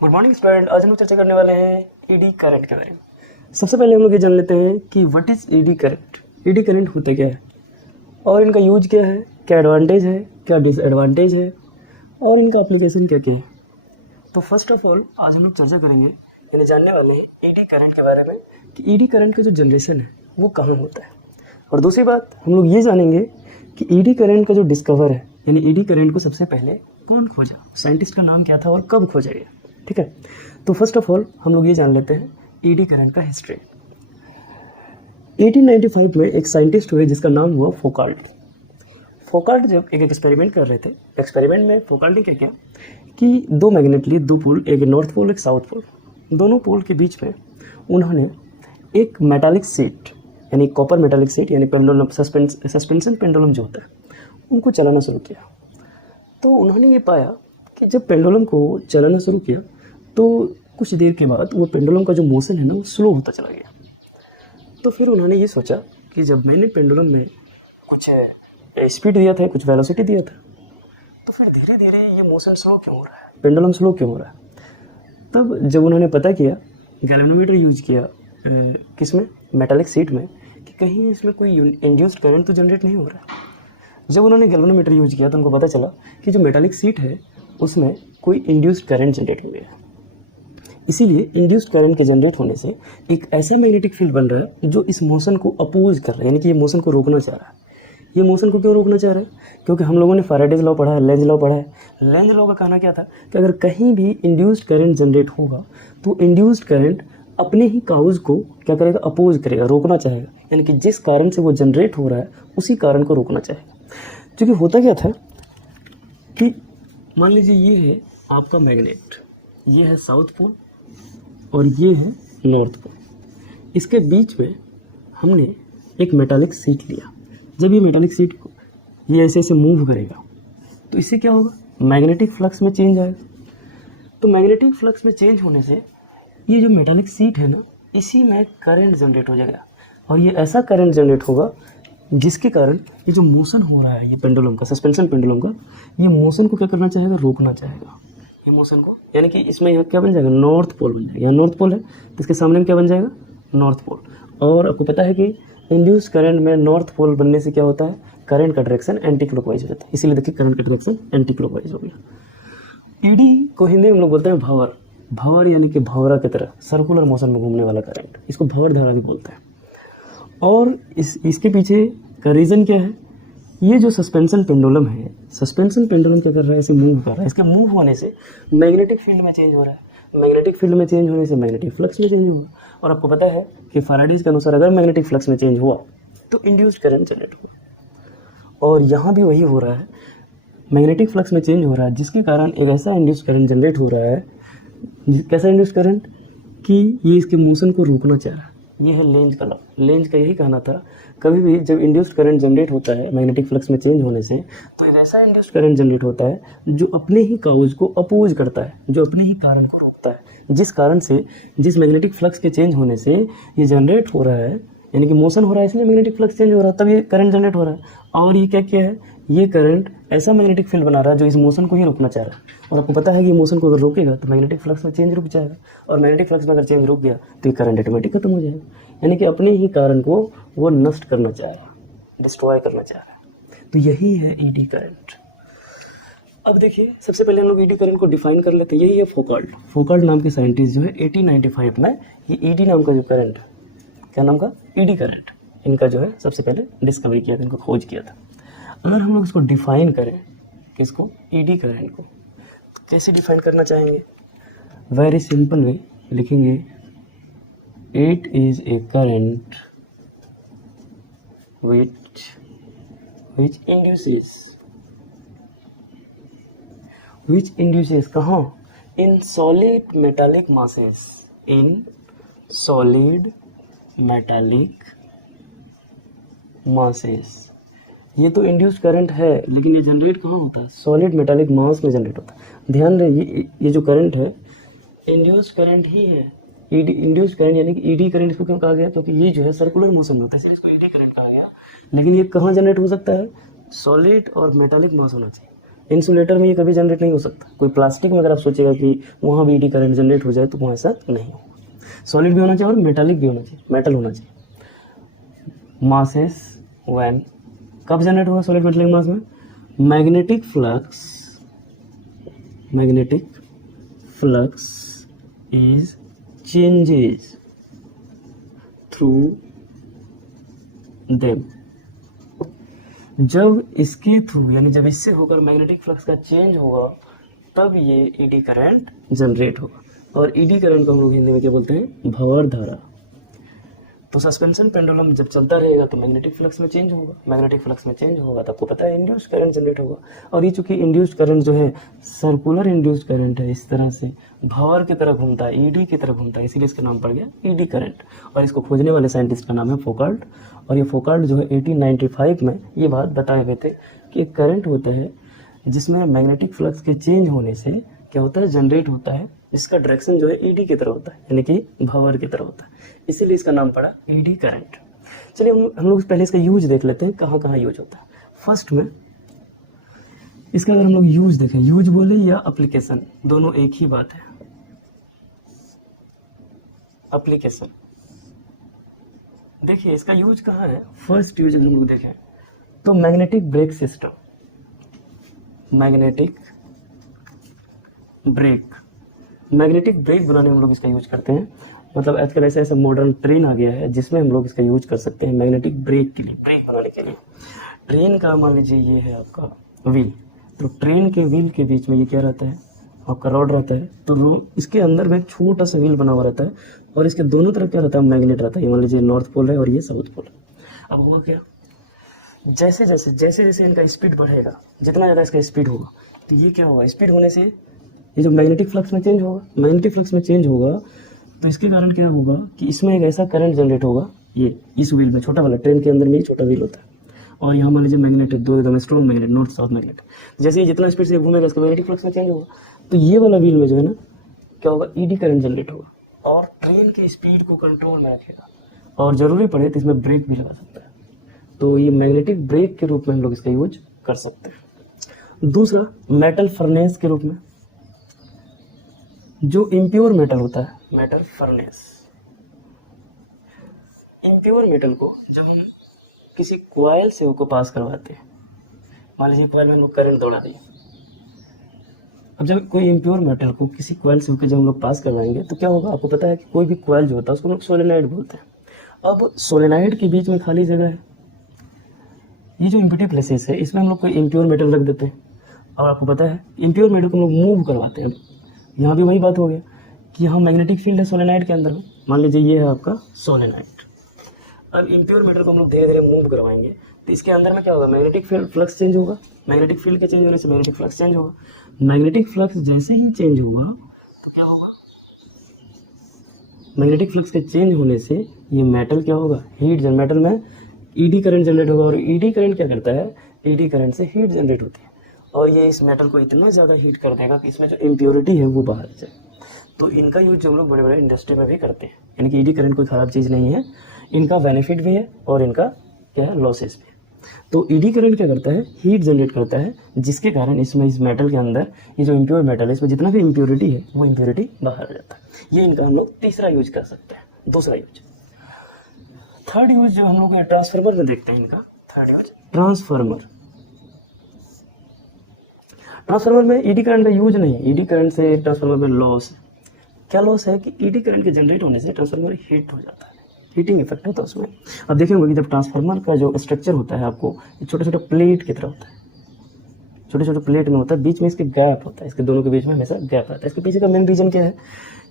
Good morning student. आज हम लोग चर्चा करने वाले हैं ईडी करंट के बारे में। सबसे पहले हम लोग ये जान लेते हैं कि what is eddy current. Eddy current होता क्या है और इनका यूज क्या है, क्या एडवांटेज है, क्या डिसएडवांटेज है और इनका एप्लीकेशन क्या क्या है। तो फर्स्ट ऑफ ऑल आज हम लोग चर्चा करेंगे यानी जानने वाले हैं ईडी करंट के बारे में कि ईडी करंट का जो जनरेशन है वो कहाँ होता है। और दूसरी बात हम लोग ये जानेंगे कि ईडी करंट का जो डिस्कवर है यानी ईडी करंट को सबसे पहले कौन खोजा, साइंटिस्ट का नाम क्या था और कब खोजा गया। ठीक है, तो फर्स्ट ऑफ ऑल हम लोग ये जान लेते हैं ईडी करंट का हिस्ट्री। 1895 में एक साइंटिस्ट हुए जिसका नाम हुआ फोकाल्ट। फोकाल्ट जब एक एक्सपेरिमेंट कर रहे थे, एक्सपेरिमेंट में फोकाल्ट ने क्या किया कि दो मैग्नेट लिए, दो पोल, एक नॉर्थ पोल एक साउथ पोल, दोनों पोल के बीच में उन्होंने एक मेटालिक सीट यानी कॉपर मेटालिक सीट यानी पेंडुलम, सस्पेंशन पेंडुलम जो होता है उनको चलाना शुरू किया। तो उन्होंने ये पाया कि जब पेंडुलम को चलाना शुरू किया तो कुछ देर के बाद वो पेंडुलम का जो मोशन है ना वो स्लो होता चला गया। तो फिर उन्होंने ये सोचा कि जब मैंने पेंडुलम में कुछ स्पीड दिया था, कुछ वेलोसिटी दिया था, तो फिर धीरे धीरे ये मोशन स्लो क्यों हो रहा है, पेंडुलम स्लो क्यों हो रहा है। तब जब उन्होंने पता किया, गैल्वेनोमीटर यूज किया किसमें, मेटालिक सीट में, कि कहीं इसमें कोई इंड्यूस्ड करंट तो जनरेट नहीं हो रहा है। जब उन्होंने गैल्वेनोमीटर यूज किया तो उनको पता चला कि जो मेटालिक सीट है उसमें कोई इंड्यूस्ड करंट जनरेट हो गया। इसीलिए इंड्यूस्ड करंट के जनरेट होने से एक ऐसा मैग्नेटिक फील्ड बन रहा है जो इस मोशन को अपोज कर रहा है, यानी कि ये मोशन को रोकना चाह रहा है। ये मोशन को क्यों रोकना चाह रहा है? क्योंकि हम लोगों ने फैराडेज लॉ पढ़ा है, लेंज लॉ पढ़ा है। लेंज लॉ का कहना क्या था कि अगर कहीं भी इंड्यूस्ड करंट जनरेट होगा तो इंड्यूस्ड करंट अपने ही काउज को क्या करेगा, अपोज करेगा, रोकना चाहेगा, यानी कि जिस कारण से वो जनरेट हो रहा है उसी कारण को रोकना चाहेगा। क्योंकि होता क्या था कि मान लीजिए ये है आपका मैग्नेट, ये है साउथ पोल और ये है नॉर्थ पोल। इसके बीच में हमने एक मेटालिक सीट लिया। जब ये मेटालिक सीट को ये ऐसे ऐसे मूव करेगा तो इससे क्या होगा, मैग्नेटिक फ्लक्स में चेंज आएगा। तो मैग्नेटिक फ्लक्स में चेंज होने से ये जो मेटालिक सीट है ना, इसी में करंट जनरेट हो जाएगा और ये ऐसा करंट जनरेट होगा जिसके कारण ये जो मोशन हो रहा है ये पेंडुलम का, सस्पेंशन पेंडुलम का, ये मोशन को क्या करना चाहेगा, रोकना चाहेगा ये मोशन को। यानी कि इसमें यहाँ क्या बन जाएगा, नॉर्थ पोल बन जाएगा। यहाँ नॉर्थ पोल है तो इसके सामने में क्या बन जाएगा, नॉर्थ पोल। और आपको पता है कि इंड्यूस करंट में नॉर्थ पोल बनने से क्या होता है, करंट का डायरेक्शन एंटी क्लॉकवाइज हो जाता है। इसीलिए देखिए करंट का डायरेक्शन एंटी क्लॉकवाइज हो गया। ईडी को हिंदी में हम लोग बोलते हैं भंवर। भंवर यानी कि भंवरा की तरह सर्कुलर मोशन में घूमने वाला करंट, इसको भंवर धारा भी बोलते हैं। और इसके पीछे का रीज़न क्या है, ये जो सस्पेंशन पेंडुलम है, सस्पेंशन पेंडुलम क्या कर रहा है, इसे मूव कर रहा है। इसके मूव होने से मैग्नेटिक फील्ड में चेंज हो रहा है, मैग्नेटिक फील्ड में चेंज होने से मैग्नेटिक फ्लक्स में चेंज होगा। और आपको पता है कि फैराडेज के अनुसार अगर मैग्नेटिक फ्लक्स में चेंज हुआ तो इंड्यूस्ड करंट जनरेट हुआ। और यहाँ भी वही हो रहा है, मैग्नेटिक फ्लक्स में चेंज हो रहा है जिसके कारण एक ऐसा इंड्यूस्ड करंट जनरेट हो रहा है। कैसा इंड्यूस्ड करंट कि ये इसके मोशन को रोकना चाह रहा है। ये है लेंज का लॉ। लेंज का यही कहना था, कभी भी जब इंड्यूस्ड करंट जनरेट होता है मैग्नेटिक फ्लक्स में चेंज होने से, तो एक ऐसा इंड्यूस्ड करंट जनरेट होता है जो अपने ही काउज को अपोज करता है, जो अपने ही कारण को रोकता है। जिस कारण से, जिस मैग्नेटिक फ्लक्स के चेंज होने से ये जनरेट हो रहा है, यानी कि मोशन हो रहा है इसलिए मैग्नेटिक फ्लक्स चेंज हो रहा है, तब ये करंट जनरेट हो रहा है। और ये क्या किया है, ये करंट ऐसा मैग्नेटिक फील्ड बना रहा है जो इस मोशन को ही रोकना चाह रहा है। और आपको पता है कि मोशन को अगर रोकेगा तो मैग्नेटिक फ्लक्स में चेंज रुक जाएगा, और मैग्नेटिक फ्लक्स में अगर चेंज रुक गया तो ये करंट ऑटोमेटिक खत्म हो जाएगा। यानी कि अपने ही कारण को वो नष्ट करना चाह रहा है, डिस्ट्रॉय करना चाह रहा है। तो यही है ईडी करंट। अब देखिए सबसे पहले हम लोग ईडी करंट को डिफाइन कर लेते हैं। यही है फोकाल्ट। फोकाल्ट नाम के साइंटिस्ट जो है 1895 में ये ईडी नाम का जो करंट, क्या नाम का, ईडी करंट, इनका जो है सबसे पहले डिस्कवरी किया था, इनको खोज किया था। अगर हम लोग इसको डिफाइन करें, किसको, ईडी करंट को, तो कैसे डिफाइन करना चाहेंगे, वेरी सिंपल वे लिखेंगे, it is a current which induces कहाँ, in solid metallic masses, in solid metallic masses। ये तो इंड्यूस्ड करंट है लेकिन ये जनरेट कहाँ होता है, सॉलिड मेटालिक मास में जनरेट होता है। ध्यान रहे ये जो करंट है इंड्यूस्ड करंट ही है। ईडी इंड्यूस्ड करंट यानी कि ईडी करंट इसको क्यों कहा गया, क्योंकि ये जो है सर्कुलर मोशन में होता है, इसलिए इसको ईडी करंट कहा गया। लेकिन ये कहाँ जनरेट हो सकता है, सॉलिड और मेटालिक मास होना चाहिए। इंसुलेटर में ये कभी जनरेट नहीं हो सकता। कोई प्लास्टिक में अगर आप सोचेगा कि वहाँ भी ईडी करंट जनरेट हो जाए तो वहाँ ऐसा नहीं होगा। सॉलिड भी होना चाहिए और मेटालिक भी होना चाहिए, मेटल होना चाहिए। मासेस व्हेन कब जनरेट होगा सॉलिड मेटालिक मास में? Magnetic flux is changes through them. जब इसके थ्रू यानी जब इससे होकर मैग्नेटिक फ्लक्स का चेंज होगा तब ये ईडी करंट जनरेट होगा। और ईडी करंट को हम लोग हिंदी में क्या बोलते हैं? भंवर धारा। तो सस्पेंशन पेंडुलम जब चलता रहेगा तो मैग्नेटिक फ्लक्स में चेंज होगा, मैग्नेटिक फ्लक्स में चेंज होगा तो आपको पता है इंड्यूस्ड करंट जनरेट होगा। और ये चूंकि इंड्यूस्ड करंट जो है सर्कुलर इंड्यूस्ड करंट है, इस तरह से भंवर की तरह घूमता है, ईडी की तरह घूमता है, इसीलिए इसका नाम पड़ गया ईडी करंट। और इसको खोजने वाले साइंटिस्ट का नाम है फोकाल्ट। और ये फोकाल्ट जो है 1895 में ये बात बताए हुए थे कि एक करंट होता है जिसमें मैग्नेटिक फ्लक्स के चेंज होने से क्या होता है? जनरेट होता है, इसका डायरेक्शन जो है ईडी की तरह होता है, यानी कि भंवर की तरह होता है, इसीलिए इसका नाम पड़ा ईडी करंट। चलिए हम लोग पहले इसका यूज देख लेते हैं, कहाँ कहाँ यूज होता है। फर्स्ट में इसका अगर हम लोग यूज देखें, यूज बोले या एप्लीकेशन, दोनों एक ही बात है। एप्लीकेशन देखिए इसका यूज कहाँ है। फर्स्ट यूज अगर हम लोग देखें तो magnetic brake system, magnetic brake बनाने में हम लोग इसका यूज करते हैं। मतलब आजकल ऐसा ऐसा मॉडर्न ट्रेन आ गया है जिसमें हम लोग इसका यूज कर सकते हैं मैग्नेटिक ब्रेक के लिए, ब्रेक बनाने के लिए। ट्रेन का मान लीजिए ये है आपका व्हील, तो ट्रेन के व्हील के बीच में ये क्या रहता है? आपका रॉड रहता है। तो इसके अंदर में एक छोटा सा व्हील बना हुआ रहता है और इसके दोनों तरफ क्या रहता है? मैग्नेट रहता है। ये मान लीजिए नॉर्थ पोल है और ये साउथ पोल। अब हुआ क्या, जैसे जैसे इनका स्पीड बढ़ेगा, जितना ज़्यादा इसका स्पीड होगा तो ये क्या होगा? स्पीड होने से ये जो मैग्नेटिक फ्लक्स में चेंज होगा, मैग्नेटिक फ्लक्स में चेंज होगा तो इसके कारण क्या होगा कि इसमें एक ऐसा करंट जनरेट होगा। ये इस व्हील में छोटा वाला, ट्रेन के अंदर में ही छोटा व्हील होता है और यहाँ मान लीजिए मैग्नेट है, दो एकदम strong magnet, north south magnet. जैसे ही जितना स्पीड से घूमेगा इसका मैग्नेटिक फ्लक्स में चेंज होगा तो ये वाला व्हील में जो है ना क्या होगा? ईडी करंट जनरेट होगा और ट्रेन की स्पीड को कंट्रोल में रखेगा और जरूरी पड़े तो इसमें ब्रेक भी लगा सकता है। तो ये मैग्नेटिक ब्रेक के रूप में हम लोग इसका यूज कर सकते हैं। दूसरा, मेटल फर्नेस के रूप में, जो इम्प्योर मेटल होता है, मेटल फर्नेस। इम्प्योर मेटल को जब हम किसी कॉइल से उसको पास करवाते हैं, मान लीजिए कॉइल में हम लोग करंट दौड़ा दिए। अब जब कोई इम्प्योर मेटल को किसी कॉइल से होकर जब हम लोग पास करवाएंगे तो क्या होगा? आपको पता है कि कोई भी कॉइल जो होता है उसको हम लोग सोलेनाइड बोलते हैं। अब सोलेनाइड के बीच में खाली जगह है, ये जो इम्पिटी प्लेसेस है इसमें हम लोग कोई इम्प्योर मेटल रख देते हैं और आपको पता है इम्प्योर मेटल को हम लोग मूव करवाते हैं। यहाँ भी वही बात हो गया कि यहाँ मैग्नेटिक फील्ड है सोलेनाइड के अंदर में, मान लीजिए ये है आपका सोलेनाइड। अब इम्प्योर मेटल को हम लोग धीरे धीरे मूव करवाएंगे तो इसके अंदर में क्या होगा? मैग्नेटिक फील्ड फ्लक्स चेंज होगा, मैग्नेटिक फील्ड के चेंज होने से मैग्नेटिक फ्लक्स चेंज होगा। मैग्नेटिक फ्लक्स जैसे ही चेंज होगा तो क्या होगा? मैग्नेटिक फ्लक्स के चेंज होने से ये मेटल क्या होगा? हीट जनरेट, मेटल में ईडी करंट जनरेट होगा और ईडी करंट क्या करता है? ईडी करंट से हीट जनरेट होती है और ये इस मेटल को इतना ज़्यादा हीट कर देगा कि इसमें जो इम्प्योरिटी है वो बाहर आ जाए। तो इनका यूज जो हम लोग बड़े बड़े इंडस्ट्री में भी करते हैं, यानी कि ईडी करंट कोई ख़राब चीज़ नहीं है, इनका बेनिफिट भी है और इनका क्या है? लॉसेस भी है। तो ईडी करंट क्या करता है? हीट जनरेट करता है जिसके कारण इसमें इस मेटल के अंदर ये जो इम्प्योर मेटल है इसमें जितना भी इम्प्योरिटी है वो इम्प्योरिटी बाहर आ जाता है। ये इनका हम लोग तीसरा यूज कर सकते हैं। दूसरा यूज, थर्ड यूज जो हम लोग ट्रांसफार्मर में देखते हैं, इनका थर्ड यूज ट्रांसफार्मर। ट्रांसफार्मर में ईडी करंट का यूज नहीं, ईडी करंट से ट्रांसफार्मर में लॉस है। क्या लॉस है कि ईडी करंट के जनरेट होने से ट्रांसफार्मर हीट हो जाता है, हीटिंग इफेक्ट होता है उसमें। अब देखेंगे कि जब ट्रांसफार्मर का जो स्ट्रक्चर होता है आपको छोटे छोटे प्लेट की तरह होता है, छोटे छोटे प्लेट में होता है, बीच में इसके गैप होता है, इसके दोनों के बीच में हमेशा गैप रहता है। इसके पीछे का मेन रीजन क्या है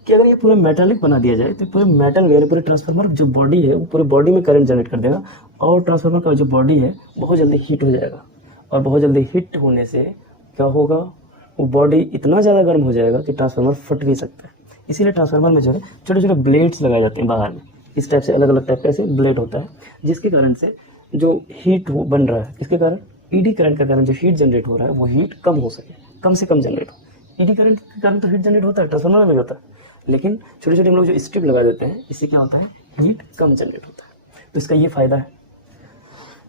कि अगर ये पूरा मेटालिक बना दिया जाए तो पूरे मेटल में पूरे ट्रांसफार्मर जो बॉडी है वो पूरे बॉडी में करंट जनरेट कर देगा और ट्रांसफार्मर का जो बॉडी है बहुत जल्दी हीट हो जाएगा और बहुत जल्दी हीट होने से क्या होगा? वो बॉडी इतना ज़्यादा गर्म हो जाएगा कि ट्रांसफार्मर फट भी सकता है। इसीलिए ट्रांसफार्मर में जो है छोटे छोटे ब्लेड्स लगाए जाते हैं बाहर में, इस टाइप से अलग अलग टाइप का ऐसे ब्लेड होता है जिसके कारण से जो हीट बन रहा है इसके कारण ईडी करंट के कारण जो हीट जनरेट हो रहा है वो हीट कम हो सके, कम से कम जनरेट हो। ईडी करंट के कारण तो हीट जनरेट होता है, ट्रांसफार्मर में भी होता है, लेकिन छोटे छोटे हम लोग जो स्ट्रिप लगा देते हैं इससे क्या होता है? हीट कम जनरेट होता है। तो इसका ये फायदा है।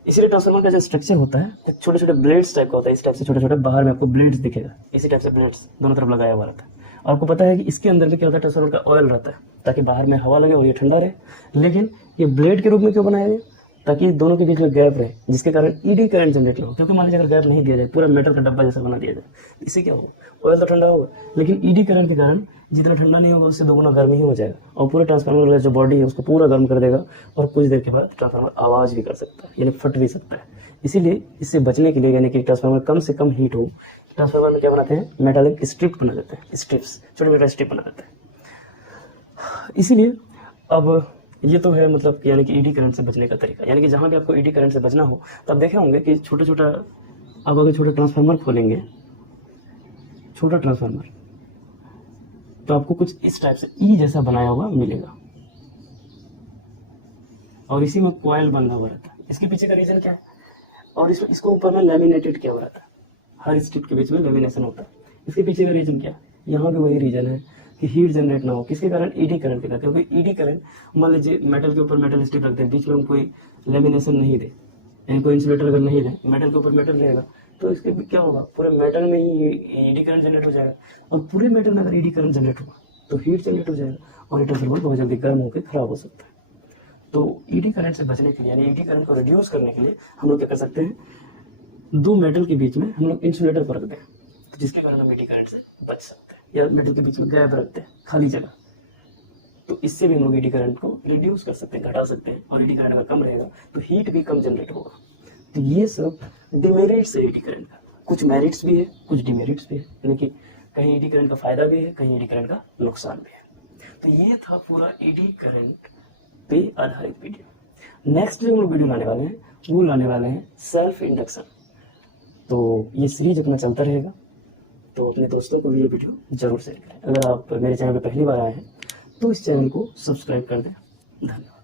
इसीलिए ट्रांसफार्मर का जो स्ट्रक्चर होता है एक छोटे छोटे ब्लेड्स टाइप का होता है, इस टाइप से छोटे छोटे, बाहर में आपको ब्लेड्स दिखेगा, इसी टाइप से ब्लेड्स दोनों तरफ लगाया हुआ रहता है। और आपको पता है कि इसके अंदर में क्या होता है, ट्रांसफार्मर का ऑयल रहता है ताकि बाहर में हवा लगे और ये ठंडा रहे। लेकिन ये ब्लेड के रूप में क्यों बनाया गया, ताकि दोनों के बीच में गैप रहे, जिसके कारण ईडी करंट जनरेट ना हो। क्योंकि मान लीजिए अगर गैप नहीं दिया जाए, पूरा मेटल का डब्बा जैसा बना दिया जाए, इससे क्या होगा, ऑयल तो ठंडा होगा, लेकिन ईडी करंट के कारण जितना ठंडा नहीं होगा उससे दोगुना गर्म ही हो जाएगा और पूरे ट्रांसफार्मर का जो बॉडी है उसको पूरा गर्म कर देगा और कुछ देर के बाद ट्रांसफार्मर आवाज़ भी कर सकता है, यानी फट भी सकता है। इसीलिए इससे बचने के लिए, यानी कि ट्रांसफार्मर कम से कम हीट हो, ट्रांसफार्मर में क्या बनाते हैं, मेटालिक स्ट्रिप बना देते हैं, स्ट्रिप्स, छोटे छोटे स्ट्रिप बना देते हैं। इसीलिए अब ये तो है मतलब कि यानी कि ईडी करंट से बचने का तरीका, यानी कि जहाँ भी आपको ईडी करंट से बचना हो तब देखे होंगे कि छोटा छोटा, आप अगर छोटा ट्रांसफार्मर खोलेंगे, छोटा ट्रांसफार्मर, तो आपको कुछ इस टाइप से ई जैसा बनाया हुआ मिलेगा और इसी में कॉइल बंधा हुआ रहता है। इसके पीछे का रीजन क्या है, और इसको ऊपर में लैमिनेटेड किया हुआ रहता है, हर स्ट्रिप के बीच में लेमिनेशन होता है। इसके पीछे का रीजन क्या है, यहाँ भी वही रीजन है कि हीट जनरेट ना हो, किसके कारण, ईडी करंट के कारण। क्योंकि ईडी करंट, मान लीजिए मेटल के ऊपर मेटल स्ट्रिप रखते हैं, बीच में हम कोई लेमिनेशन नहीं दे, यानी कोई इंसुलेटर अगर नहीं दे, मेटल के ऊपर मेटल रहेगा, तो इसके क्या होगा, पूरे मेटल में ही ईडी करंट जनरेट हो जाएगा। और पूरे मेटल में अगर ईडी करंट जनरेट होगा तो हीट जनरेट हो जाएगा और ट्रांसफार्मर बहुत जल्दी गर्म होकर खराब हो सकता है। तो ईडी करंट से बचने के लिए, यानी ईडी करंट को रिड्यूस करने के लिए हम लोग क्या कर सकते हैं, दो मेटल के बीच में हम लोग इंसुलेटर को रख दें, तो जिसके कारण हम ईडी करंट से बच सकते हैं। या मेटल के बीच में गैप रखते हैं, खाली जगह, तो इससे भी हम लोग ईडी करंट को रिड्यूस कर सकते हैं, घटा सकते हैं। और ईडी करंट अगर कम रहेगा तो हीट भी कम जनरेट होगा। तो ये सब डिमेरिट्स है ईडी करंट का, कुछ मेरिट्स भी है, कुछ डिमेरिट्स भी है, यानी कि कहीं ईडी करंट का फायदा भी है, कहीं ईडी करंट का नुकसान भी है। तो ये था पूरा ईडी करंट पे आधारित वीडियो। नेक्स्ट जो हम लोग वीडियो लाने वाले हैं वो लाने वाले हैं सेल्फ इंडक्शन। तो ये सीरीज अपना चलता रहेगा, तो अपने दोस्तों को भी ये वीडियो जरूर शेयर करें। अगर आप मेरे चैनल पर पहली बार आए हैं तो इस चैनल को सब्सक्राइब कर दें। धन्यवाद।